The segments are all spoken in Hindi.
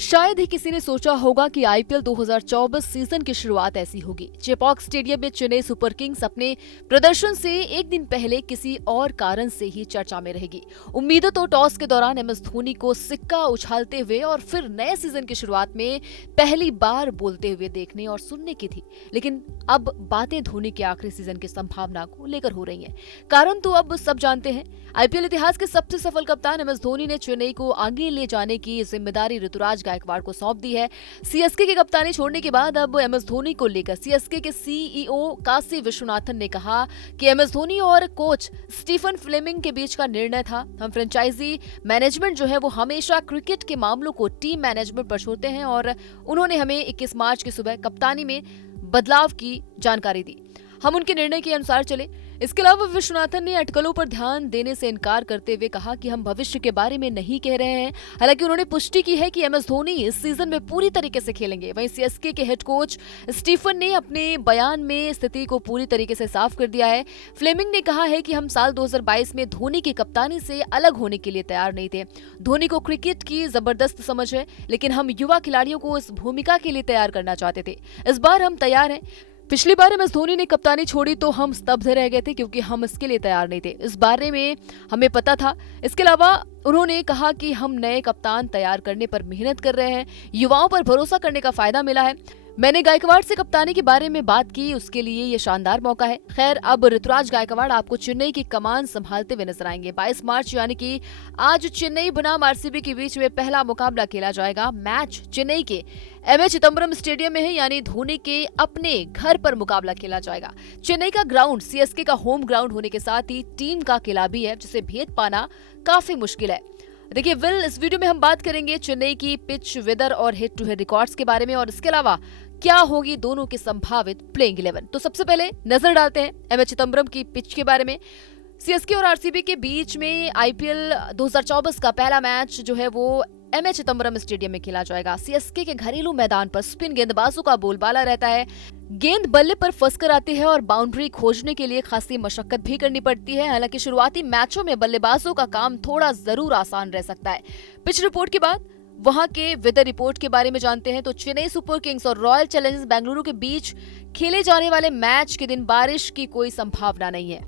शायद ही किसी ने सोचा होगा कि आईपीएल 2024 सीजन की शुरुआत ऐसी होगी। चेपॉक स्टेडियम में चेन्नई सुपर किंग्स अपने प्रदर्शन से एक दिन पहले किसी और कारण से ही चर्चा में रहेगी। उम्मीदें तो टॉस के दौरान एमएस धोनी को सिक्का उछालते हुए और फिर नए सीजन की शुरुआत में पहली बार बोलते हुए देखने और सुनने की थी, लेकिन अब बातें धोनी के आखिरी सीजन की संभावना को लेकर हो रही हैं। कारण तो अब सब जानते हैं। आईपीएल इतिहास के सबसे सफल कप्तान एमएस धोनी ने चेन्नई को आगे ले जाने की जिम्मेदारी ऋतुराज गायकवाड़ को सौंप दी है। सीएसके की कप्तानी छोड़ने के बाद अब एमएस धोनी को लेकर सीएसके के सीईओ काशी विश्वनाथन ने कहा कि एमएस धोनी और कोच स्टीफन फ्लेमिंग के बीच का निर्णय था। हम फ्रेंचाइजी मैनेजमेंट जो है वो हमेशा क्रिकेट के मामलों को टीम मैनेजमेंट पर छोड़ते हैं और उन्होंने हमें 21 मार्च की सुबह कप्तानी में बदलाव की जानकारी दी। हम उनके निर्णय के अनुसार चले। इसके अलावा विश्वनाथन ने अटकलों पर ध्यान देने से इनकार करते हुए कहा कि हम भविष्य के बारे में नहीं कह रहे हैं। हालांकि उन्होंने पुष्टि की है कि एमएस धोनी इस सीजन में पूरी तरीके से खेलेंगे। वहीं सीएसके के हेड कोच स्टीफन ने अपने बयान में स्थिति को पूरी तरीके से साफ कर दिया है। फ्लेमिंग ने कहा है कि हम साल 2022 में धोनी की कप्तानी से अलग होने के लिए तैयार नहीं थे। धोनी को क्रिकेट की जबरदस्त समझ है, लेकिन हम युवा खिलाड़ियों को इस भूमिका के लिए तैयार करना चाहते थे। इस बार हम तैयार हैं। पिछली बार एमएस धोनी ने कप्तानी छोड़ी तो हम स्तब्ध रह गए थे क्योंकि हम इसके लिए तैयार नहीं थे। इस बारे में हमें पता था। इसके अलावा उन्होंने कहा कि हम नए कप्तान तैयार करने पर मेहनत कर रहे हैं। युवाओं पर भरोसा करने का फायदा मिला है। मैंने गायकवाड़ से कप्तानी के बारे में बात की, उसके लिए ये शानदार मौका है। खैर, अब ऋतुराज गायकवाड़ आपको चेन्नई की कमान संभालते हुए नजर आएंगे। 22 मार्च यानी कि आज चेन्नई बनाम आरसीबी के बीच में पहला मुकाबला खेला जाएगा। मैच चेन्नई के एमए चिदम्बरम स्टेडियम में है, यानी धोनी के अपने घर पर मुकाबला खेला जाएगा। चेन्नई का ग्राउंड सीएसके का होम ग्राउंड होने के साथ ही टीम का किला भी है, जिसे भेद पाना काफी मुश्किल है। देखिए इस वीडियो में हम बात करेंगे चेन्नई की पिच, वेदर और हेड टू हेड रिकॉर्ड्स के बारे में, और इसके अलावा क्या होगी दोनों की संभावित प्लेइंग 11। तो सबसे पहले नजर डालते हैं एमए चिदम्बरम की पिच के बारे में। सीएसके और आरसीबी के बीच में आईपीएल 2024 का पहला मैच जो है वो एमए चिदम्बरम स्टेडियम में खेला जाएगा। सीएसके के घरेलू मैदान पर स्पिन गेंदबाजों का बोलबाला रहता है। गेंद बल्ले पर फंसकर आती है और बाउंड्री खोजने के लिए खासी मशक्कत भी करनी पड़ती है। हालांकि शुरुआती मैचों में बल्लेबाजों का काम थोड़ा जरूर आसान रह सकता है। पिच रिपोर्ट के बाद वहां के वेदर रिपोर्ट के बारे में जानते हैं। तो चेन्नई सुपर किंग्स और रॉयल चैलेंजर्स बेंगलुरु के बीच खेले जाने वाले मैच के दिन बारिश की कोई संभावना नहीं है।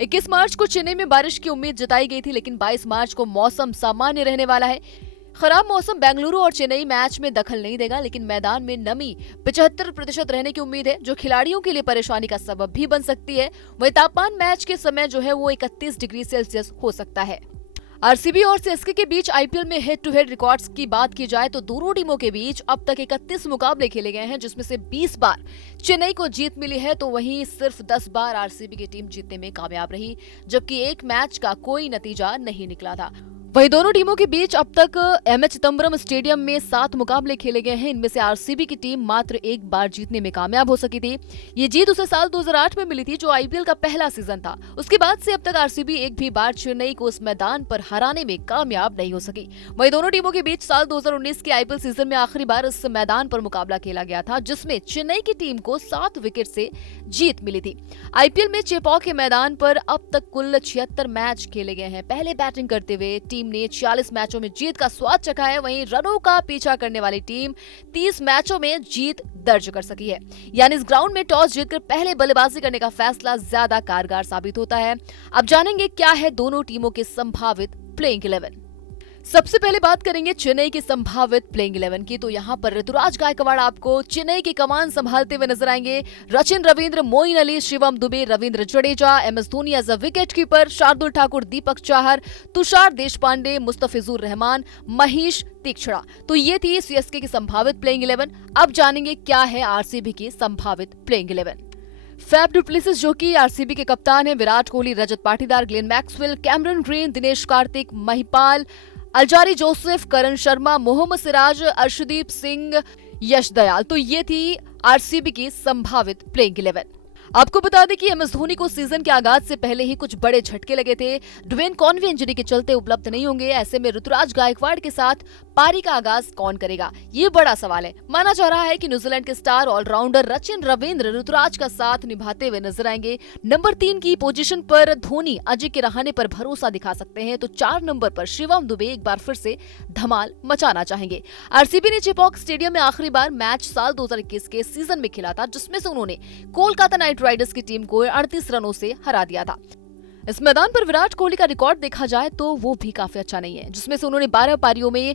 21 मार्च को चेन्नई में बारिश की उम्मीद जताई गई थी, लेकिन 22 मार्च को मौसम सामान्य रहने वाला है। खराब मौसम बेंगलुरु और चेन्नई मैच में दखल नहीं देगा, लेकिन मैदान में नमी 75% रहने की उम्मीद है, जो खिलाड़ियों के लिए परेशानी का सबब भी बन सकती है। वही तापमान मैच के समय जो है वो 31 डिग्री सेल्सियस हो सकता है। आरसीबी और सीएसके के बीच आईपीएल में हेड टू हेड रिकॉर्ड्स की बात की जाए तो दोनों टीमों के बीच अब तक 31 मुकाबले खेले गए हैं, जिसमें से 20 बार चेन्नई को जीत मिली है, तो वहीं सिर्फ 10 बार आरसीबी की टीम जीतने में कामयाब रही, जबकि एक मैच का कोई नतीजा नहीं निकला था। वहीं दोनों टीमों के बीच अब तक एमए चिदम्बरम स्टेडियम में 7 मुकाबले खेले गए हैं। इनमें से आरसीबी की टीम मात्र एक बार जीतने में कामयाब हो सकी थी। ये जीत उसे साल 2008 में मिली थी, जो आईपीएल का पहला सीजन था। उसके बाद से अब तक आरसीबी एक भी बार चेन्नई को उस मैदान पर हराने में कामयाब नहीं हो सकी। वहीं दोनों टीमों के बीच साल 2019 के आईपीएल सीजन में आखिरी बार इस मैदान पर मुकाबला खेला गया था, जिसमें चेन्नई की टीम को 7 विकेट से जीत मिली थी। आईपीएल में चेपॉक के मैदान पर अब तक कुल 76 मैच खेले गए हैं। पहले बैटिंग करते हुए टीम ने 46 मैचों में जीत का स्वाद चखा है। वहीं रनों का पीछा करने वाली टीम 30 मैचों में जीत दर्ज कर सकी है। यानी इस ग्राउंड में टॉस जीतकर पहले बल्लेबाजी करने का फैसला ज्यादा कारगर साबित होता है। अब जानेंगे क्या है दोनों टीमों के संभावित प्लेइंग 11। सबसे पहले बात करेंगे चेन्नई की संभावित प्लेइंग 11 की। तो यहाँ पर ऋतुराज गायकवाड़ आपको चेन्नई की कमान संभालते हुए नजर आएंगे। Rachin Ravindra, Moeen Ali, Shivam Dube, Ravindra Jadeja, MS Dhoni as a wicket keeper, Shardul Thakur, Deepak Chahar, Tushar Deshpande, Mustafizur Rahman, Maheesh Theekshana. तो ये थी सीएसके की संभावित प्लेइंग 11। अब जानेंगे क्या है आरसीबी की संभावित प्लेइंग 11। फैफ डु प्लेसिस जो कि आरसीबी के कप्तान हैं, Virat Kohli, Rajat Patidar, Glenn Maxwell, Cameron Green, Dinesh Karthik, Mahipal, Alzarri Joseph, Karan Sharma, Mohammed Siraj, Arshdeep Singh, Yash Dayal. तो ये थी आरसीबी की संभावित प्लेइंग 11। आपको बता दें कि एमएस धोनी को सीजन के आगाज से पहले ही कुछ बड़े झटके लगे थे। ड्वेन कॉनवे इंजरी के चलते उपलब्ध नहीं होंगे। ऐसे में ऋतुराज गायकवाड़ के साथ पारी का आगाज कौन करेगा, ये बड़ा सवाल है। माना जा रहा है कि न्यूजीलैंड के स्टार ऑलराउंडर सचिन रविंद्र ऋतुराज का साथ निभाते हुए नजर आएंगे। नंबर 3 की पोजीशन पर धोनी अजय के रहाणे पर भरोसा दिखा सकते हैं, तो 4 नंबर पर शिवम दुबे एक बार फिर से धमाल मचाना चाहेंगे। आरसीबी ने चेपॉक स्टेडियम में आखिरी बार मैच साल 2021 के सीजन में खेला था, जिसमें से उन्होंने कोलकाता नाइट राइडर्स की टीम को 38 रनों से हरा दिया था। इस मैदान पर विराट कोहली का रिकॉर्ड देखा जाए तो वो भी काफी अच्छा नहीं है, जिसमें से उन्होंने 12 पारियों में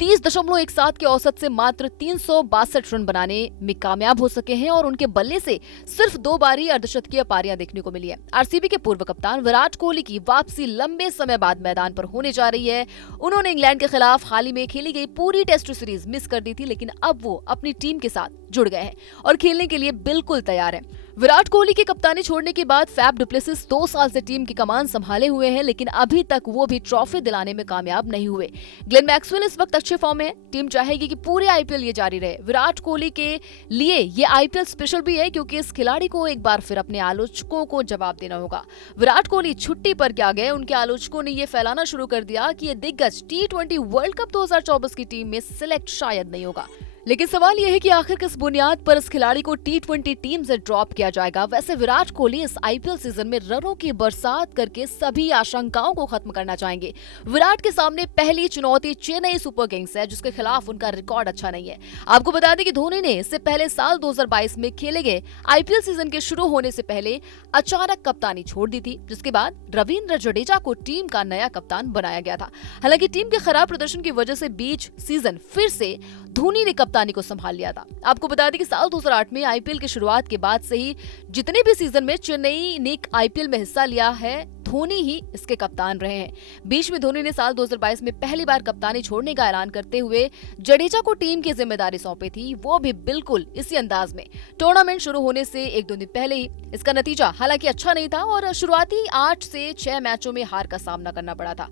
30.17 के औसत से मात्र 362 रन बनाने में कामयाब हो सके हैं और उनके बल्ले से सिर्फ 2 बार ही अर्धशतकीय पारियां देखने को मिली है। आरसीबी के पूर्व कप्तान विराट कोहली की वापसी लंबे समय बाद मैदान पर होने जा रही है। उन्होंने इंग्लैंड के खिलाफ हाल ही में खेली गई पूरी टेस्ट सीरीज मिस कर दी थी, लेकिन अब वो अपनी टीम के साथ जुड़ गए हैं और खेलने के लिए बिल्कुल तैयार हैं। विराट कोहली की कप्तानी छोड़ने के बाद फैफ डुप्लेसिस 2 साल से टीम की कमान संभाले हुए हैं, लेकिन अभी तक वो भी ट्रॉफी दिलाने में कामयाब नहीं हुए। ग्लेन मैक्सवेल इस वक्त अच्छे फॉर्म में है। टीम चाहेगी कि पूरे आईपीएल ये जारी रहे। विराट कोहली के लिए ये आईपीएल स्पेशल भी है, क्योंकि इस खिलाड़ी को एक बार फिर अपने आलोचकों को जवाब देना होगा। विराट कोहली छुट्टी पर क्या गए, उनके आलोचकों ने ये फैलाना शुरू कर दिया कि ये दिग्गज T20 वर्ल्ड कप 2024 की टीम में सिलेक्ट शायद नहीं होगा। लेकिन सवाल यह है कि आखिर किस बुनियाद पर इस खिलाड़ी को T20 टीम से ड्रॉप किया जाएगा। वैसे विराट कोहली इस आईपीएल सीजन में रनों की बरसात करके सभी आशंकाओं को खत्म करना चाहेंगे। विराट के सामने पहली चुनौती चेन्नई सुपर किंग्स है, जिसके खिलाफ उनका रिकॉर्ड अच्छा नहीं है। आपको बता दें कि धोनी ने इससे पहले साल 2022 में खेले गए आईपीएल सीजन के शुरू होने से पहले अचानक कप्तानी छोड़ दी थी, जिसके बाद रविंद्र जडेजा को टीम का नया कप्तान बनाया गया था। हालांकि टीम के खराब प्रदर्शन की वजह से बीच सीजन फिर से धोनी ने कप्तानी को संभाल लिया था। आपको बता दें कि साल 2008 में आईपीएल की शुरुआत के बाद से ही जितने भी सीजन में चेन्नई ने आईपीएल में हिस्सा लिया है, धोनी ही इसके कप्तान रहे हैं। बीच में धोनी ने साल 2022 में पहली बार कप्तानी छोड़ने का ऐलान करते हुए जडेजा को टीम की जिम्मेदारी सौंपी थी, वो भी बिल्कुल इसी अंदाज में। टूर्नामेंट शुरू होने से 1-2 दिन पहले ही। इसका नतीजा हालांकि अच्छा नहीं था और शुरुआती 8 से 6 मैचों में हार का सामना करना पड़ा था।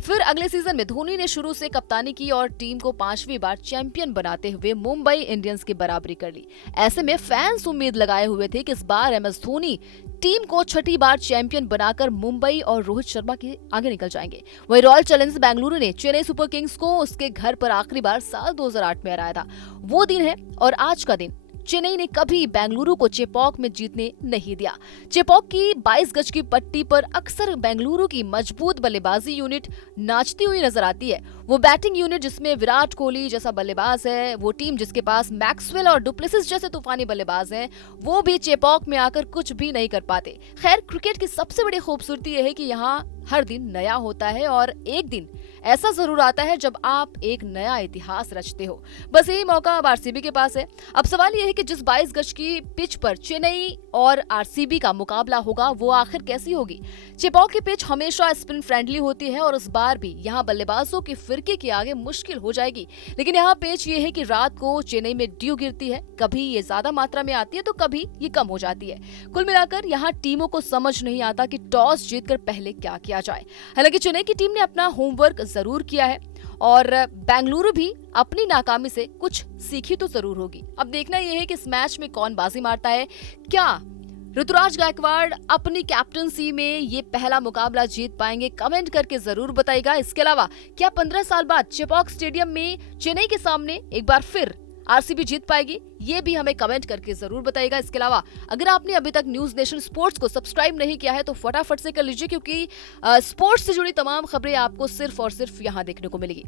फिर अगले सीजन में धोनी ने शुरू से कप्तानी की और टीम को 5वीं बार चैंपियन बनाते हुए मुंबई इंडियंस की बराबरी कर ली। ऐसे में फैंस उम्मीद लगाए हुए थे कि इस बार एमएस धोनी टीम को 6ठी बार चैंपियन बनाकर मुंबई और रोहित शर्मा के आगे निकल जाएंगे। वहीं रॉयल चैलेंजर्स बेंगलुरु ने चेन्नई सुपर किंग्स को उसके घर पर आखिरी बार साल 2008 में हराया था। वो दिन है और आज का दिन। चेन्नई ने कभी बेंगलुरु को चेपॉक में जीतने नहीं दिया। चेपॉक की 22 गज की पट्टी पर अक्सर बेंगलुरु की मजबूत बल्लेबाजी यूनिट नाचती हुई नजर आती है। वो बैटिंग यूनिट जिसमें विराट कोहली जैसा बल्लेबाज है, वो टीम जिसके पास मैक्सवेल और डुप्लेसिस जैसे तूफानी बल्लेबाज हैं, वो भी चेपॉक में आकर कुछ भी नहीं कर पाते। खैर, क्रिकेट की सबसे बड़ी खूबसूरती यह है कि यहाँ हर दिन नया होता है और एक दिन ऐसा जरूर आता है जब आप एक नया इतिहास रचते हो। बस यही मौका अब आरसीबी के पास है। अब सवाल यह है कि जिस 22 गज की पिच पर चेन्नई और आरसीबी का मुकाबला होगा वो आखिर कैसी होगी। चेपॉक की पिच हमेशा स्पिन फ्रेंडली होती है और इस बार भी यहाँ बल्लेबाजों के फिरके के आगे मुश्किल हो जाएगी। लेकिन यहाँ पेच ये है कि रात को चेन्नई में ड्यू गिरती है, कभी ये ज्यादा मात्रा में आती है तो कभी ये कम हो जाती है। कुल मिलाकर यहाँ टीमों को समझ नहीं आता कि टॉस जीतकर पहले क्या किया जाए। हालांकि चेन्नई की टीम ने अपना होमवर्क जरूर किया है और बेंगलुरु भी अपनी नाकामी से कुछ सीखी तो जरूर होगी। अब देखना यह है कि इस मैच में कौन बाजी मारता है। क्या ऋतुराज गायकवाड़ अपनी कैप्टनसी में ये पहला मुकाबला जीत पाएंगे? कमेंट करके जरूर बताइएगा। इसके अलावा क्या 15 साल बाद चेपॉक स्टेडियम में चेन्नई के सामने एक बार फिर आरसीबी जीत पाएगी? ये भी हमें कमेंट करके जरूर बताइएगा। इसके अलावा अगर आपने अभी तक न्यूज नेशन स्पोर्ट्स को सब्सक्राइब नहीं किया है तो फटाफट से कर लीजिए, क्योंकि स्पोर्ट्स से जुड़ी तमाम खबरें आपको सिर्फ और सिर्फ यहाँ देखने को मिलेगी।